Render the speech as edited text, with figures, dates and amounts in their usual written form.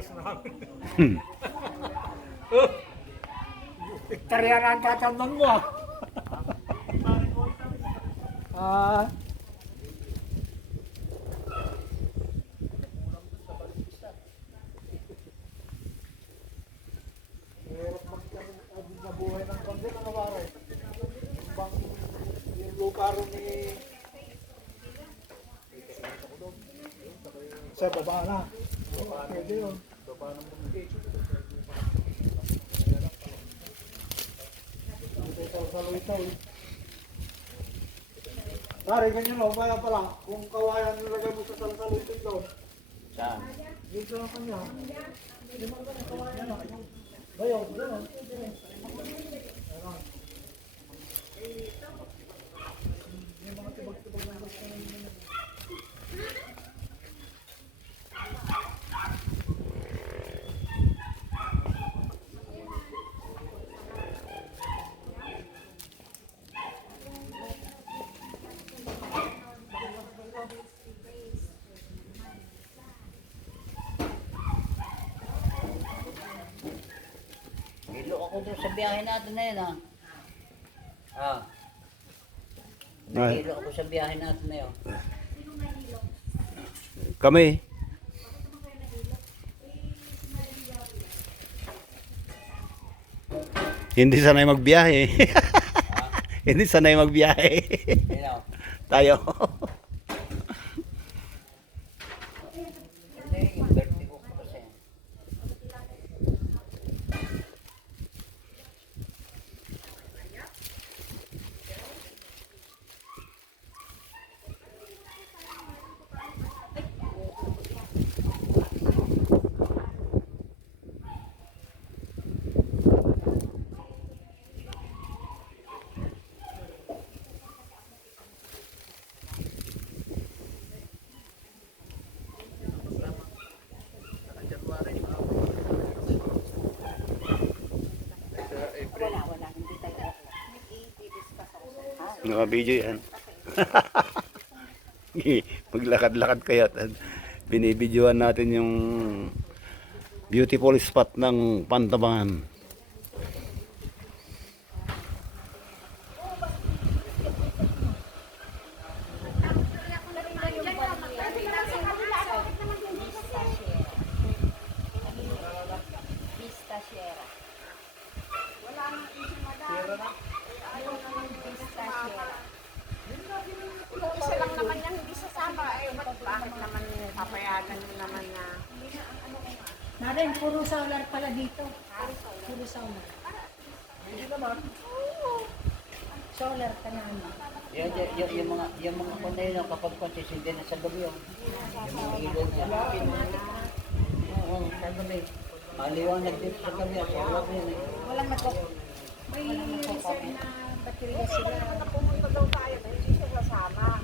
kilos namin. Hmm. Hektarya na ang tatandang mo ah. Ah. Hirap magkabuhay ng kambing ano pare? Bang yung lupa rin ni sa baba na. Pwede yun. Baba ng bumigay. Saluytaw. Pare, ganyan o, kaya pala, kung kawayan nilagay mo sa saluytaw doon. Saan? Dito lang kanya. Hindi mo ba na kawayan na? Bayaw, gano'n. Yung mga tibag-tibag na gusto nyo. Hilo ako doon sa biyahe natin na yun ah. Ah. Ay. Hilo ako sa biyahe natin na yun. Kami. Hindi sanay magbiyahe. Hindi sanay magbiyahe. You know, Tayo. hindi, yung birthday ko kasi. Wala, hindi tayo. Nag-i-discuss ako sa Naka-video yan. Maglakad-lakad kayo at binibidyoan natin yung beautiful spot ng Pantabangan. Vista Sierra. Wala nang issue na dahil. Ayaw naman Vista Sierra. Isa lang naman yan, hindi sasama. Bakit naman papayagan mo naman na... Narin, puro solar pala dito. Puro solar. Hindi naman. Solar ka na ano. Yung mga kunda yun, kapag konsisindi na sa gabi yun. Yung mga ilaw niya. Oo, sa gabi. Maliwanag din sa gabi. Sa gabi yun eh. Walang may reserve na baterya sila. Pumunta daw tayo, hindi siya kasama.